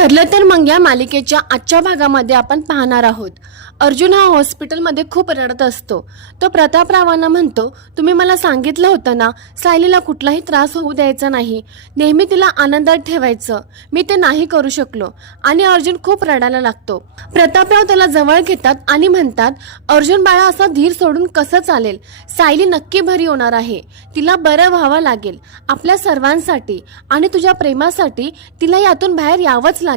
ठरलं तर मग या मालिकेच्या आजच्या भागामध्ये आपण पाहणार आहोत. अर्जुन हा हॉस्पिटलमध्ये खूप रडत असतो. तो प्रतापरावांना म्हणतो तुम्ही मला सांगितलं होतं ना सायलीला कुठलाही त्रास होऊ द्यायचा नाही. नेहमी तिला आनंदात ठेवायचं. मी ते नाही करू शकलो. आणि अर्जुन खूप रडायला लागतो. प्रतापराव त्याला जवळ घेतात आणि म्हणतात अर्जुन बाळा असा धीर सोडून कसं चालेल? सायली नक्की भरी होणार आहे. तिला बरं व्हावं लागेल. आपल्या सर्वांसाठी आणि तुझ्या प्रेमासाठी तिला यातून बाहेर यावंच लागेल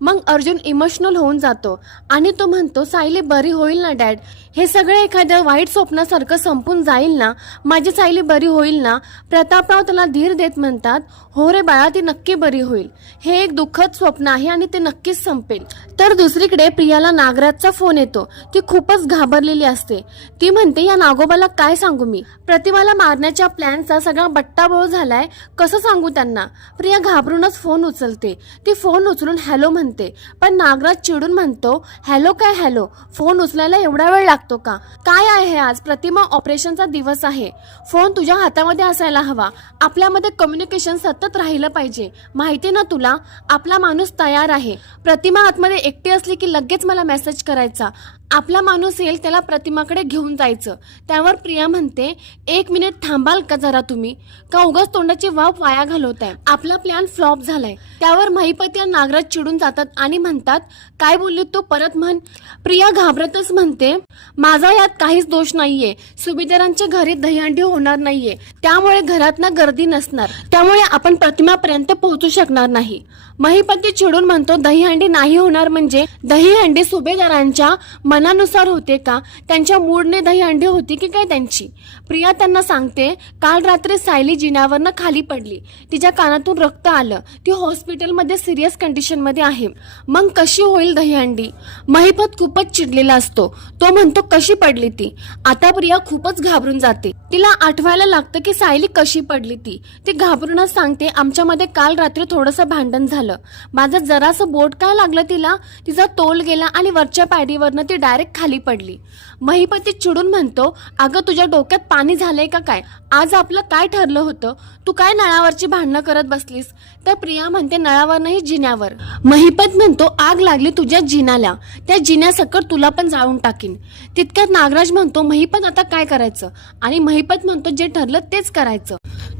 मग अर्जुन इमोशनल होऊन जातो आणि तो म्हणतो सायली बरी होईल ना डॅड? हे सगळं एखाद्या वाईट स्वप्नासारखं संपून जाईल ना? माझी सायली बरी होईल ना? प्रतापराव त्याला धीर देत म्हणतात हो रे बाळा ती नक्की बरी होईल. हे एक दुःखद स्वप्न आहे आणि ते नक्कीच संपेल. तर दुसरीकडे प्रियाला नागराजचा फोन येतो. ती खूपच घाबरलेली असते. ती म्हणते या नागोबाला काय सांगू मी? प्रतिमाला मारण्याच्या प्लॅनचा सगळा बट्टाबोळ झालाय. कसं सांगू त्यांना? प्रिया घाबरूनच फोन उचलते. ती फोन उचलून हॅलो म्हणते. पण नागराज चिडून म्हणतो हॅलो काय हॅलो? फोन उचलायला एवढा वेळ लागतो का? काय आहे आज? प्रतिमा ऑपरेशनचा दिवस आहे. फोन तुझ्या हातामध्ये असायला हवा. आपल्यामध्ये कम्युनिकेशन सतत राहिलं पाहिजे. माहिती ना तुला? आपला माणूस तयार आहे. प्रतिमा आतमध्ये एकटी असली की लगेच मला मेसेज करायचा. आपला माणूस येईल त्याला प्रतिमाकडे घेऊन जायचं. त्यावर प्रिया म्हणते एक मिनिट थांबाल का जरा तुम्ही? का उगाच तोंडाची वाफ वाया घालवताय? आपला प्लॅन फ्लॉप झालाय. त्यावर महिपती आणि नागराज चिडून जातात आणि म्हणतात काय बोलली तो? परत म्हण. प्रिया घाबरतच म्हणते माझा यात काहीच दोष नाहीये. सुभेदारांच्या घरी दहीहंडी होणार नाहीये. त्यामुळे घरात ना गर्दी नसणार. त्यामुळे आपण प्रतिमापर्यंत पोहोचू शकणार नाही. महिपती चिडून म्हणतो दहीहंडी नाही होणार म्हणजे? दहीहंडी सुभेदारांच्या मनानुसार होते का? त्यांच्या मूडने दहीहंडी होती की काय त्यांची? प्रिया त्यांना सांगते काल रात्री सायली जिन्यावरनं खाली पडली. तिच्या कानातून रक्त आलं. ती हॉस्पिटलमध्ये सिरियस कंडिशनमध्ये आहे. मग कशी होईल दहीहंडी महिपत खूपच चिडलेला असतो. तो म्हणतो कशी पडली ती? आता प्रिया खूपच घाबरून जाते. तिला आठवायला लागतं की सायली कशी पडली ती. ती घाबरूनच सांगते आमच्यामध्ये काल रात्री थोडंसं भांडण झालं. माझं जरासं बोट काय लागलं तिला? तिचा तोल गेला आणि वरच्या पायरीवरनं ती डायरेक्ट खाली पडली. महिपती चिडून म्हणतो अगं तुझ्या डोक्यात पाणी झालंय का काय? आज आपलं काय ठरलं होतं? तू काय नळावरची भांडणं करत बसलीस? तर प्रिया म्हणते नळावर नाही जिन्यावर. महिपत म्हणतो आग लागली तुझ्या जिन्याला त्या जिन्यासकट तुला पण जाळून टाकीन. तितक्यात नागराज म्हणतो महिपत आता काय करायचं? आणि महिपत म्हणतो जे ठरलं तेच करायचं.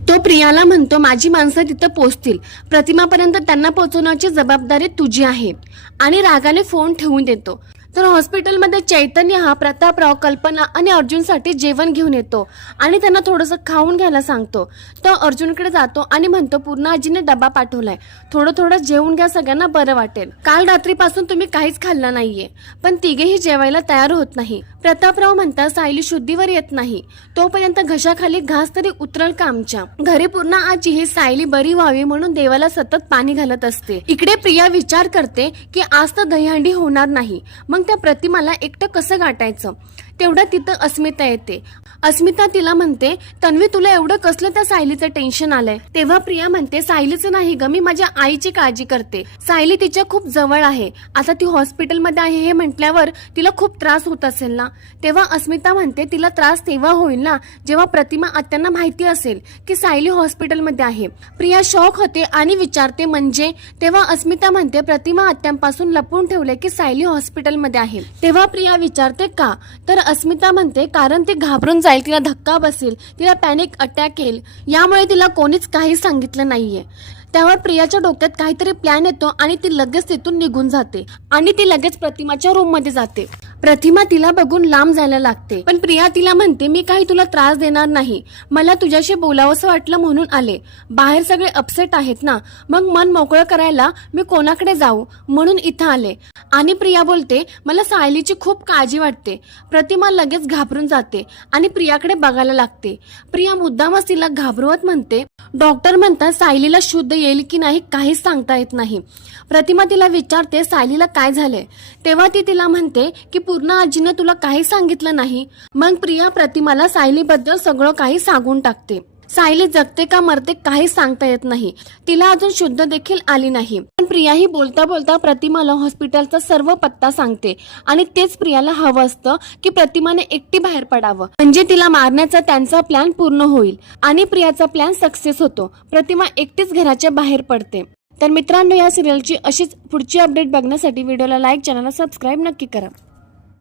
तो प्रियाला म्हणतो माझी माणसं तिथं पोचतील प्रतिमापर्यंत त्यांना पोहोचवण्याची जबाबदारी तुझी आहे. आणि रागाने फोन ठेवून देतो. तर हॉस्पिटलमध्ये चैतन्य हा प्रतापराव कल्पना आणि अर्जुनसाठी जेवण घेऊन येतो आणि त्यांना थोडंसं खाऊन घ्यायला सांगतो. तो अर्जुनकडे जातो आणि म्हणतो पूर्ण आजीने डबा पाठवलाय. थोडं थोडं जेवून घ्या सगळ्यांना बरं वाटेल. काल रात्रीपासून तुम्ही काहीच खाल्लं नाहीये पण तिघेही जेवायला तयार होत नाही. प्रतापराव म्हणतात सायली शुद्धीवर येत नाही. तोपर्यंत घशाखाली घास तरी उतरल का आमच्या? घरी पूर्ण आजी ही सायली बरी व्हावी म्हणून देवाला सतत पाणी घालत असते. इकडे प्रिया विचार करते की आज तर दहीहंडी होणार नाही. मग त्या प्रतिमाला एकटं कसं गाठायचं? तेवढं तिथं अस्मिता येते. अस्मिता तिला म्हणते तन्वी तुला एवढं कसलं त्या सायलीचं टेन्शन आलंय? तेव्हा प्रिया म्हणते सायलीचं नाही ग मी माझ्या आईची काळजी करते. सायली तिच्या खूप जवळ आहे. आता ती हॉस्पिटलमध्ये आहे हे म्हटल्यावर तिला खूप त्रास होत असेल ना? तेव्हा अस्मिता म्हणते तिला त्रास तेव्हा होईल ना जेव्हा प्रतिमा आत्यांना माहिती असेल की सायली हॉस्पिटलमध्ये आहे. प्रिया शॉक होते आणि विचारते म्हणजे? तेव्हा अस्मिता म्हणते प्रतिमा आत्यांपासून लपवून ठेवले की सायली हॉस्पिटलमध्ये आहे. तेव्हा प्रिया विचारते का? तर अस्मिता म्हणते कारण ती घाबरून जाईल तिला धक्का बसेल तिला पॅनिक अटॅक येईल यामुळे तिला कोणीच काही सांगितलं नाहीये. त्यावर प्रियाच्या डोक्यात काहीतरी प्लॅन येतो आणि ती लगेच तिथून निघून जाते आणि ती लगेच प्रतिमाच्या रूममध्ये जाते. प्रतिमा तिला बघून लांब जायला लागते. पण प्रिया तिला म्हणते मी काही तुला त्रास देणार नाही. मला तुझ्याशी बोलावंसं वाटलं म्हणून आले. बाहेर सगळे अपसेट आहेत ना. मग मन मोकळं करायला मी कोणाकडे जाऊ? म्हणून इथं आले. आणि प्रिया बोलते मला सायलीची खूप काळजी वाटते. प्रतिमा लगेच घाबरून जाते आणि प्रियाकडे बघायला लागते. प्रिया मुद्दामच तिला घाबरवत म्हणते डॉक्टर म्हणतात सायलीला शुद्ध येईल की नाही काहीच सांगता येत नाही. प्रतिमा तिला विचारते सायलीला काय झाले तेव्हा ती तिला म्हणते की पूर्ण आजीनं तुला काही सांगितलं नाही. मग प्रिया प्रतिमाला सायलीबद्दल सगळं काही सांगून टाकते. सायली जगते का मरते काही सांगता येत नाही. तिला अजून शुद्ध देखील आली नाही. पण प्रिया ही बोलता बोलता प्रतिमाला हॉस्पिटलचा सर्व पत्ता सांगते. आणि तेच प्रियाला हवं असतं की प्रतिमाने एकटी बाहेर पडावं. म्हणजे तिला मारण्याचा त्यांचा प्लॅन पूर्ण होईल. आणि प्रियाचा प्लॅन सक्सेस होतो. प्रतिमा एकटीच घराच्या बाहेर पडते. तर मित्रांनो या सिरियलची अशीच पुढची अपडेट बघण्यासाठी व्हिडिओला लाईक चॅनलला सबस्क्राईब नक्की करा.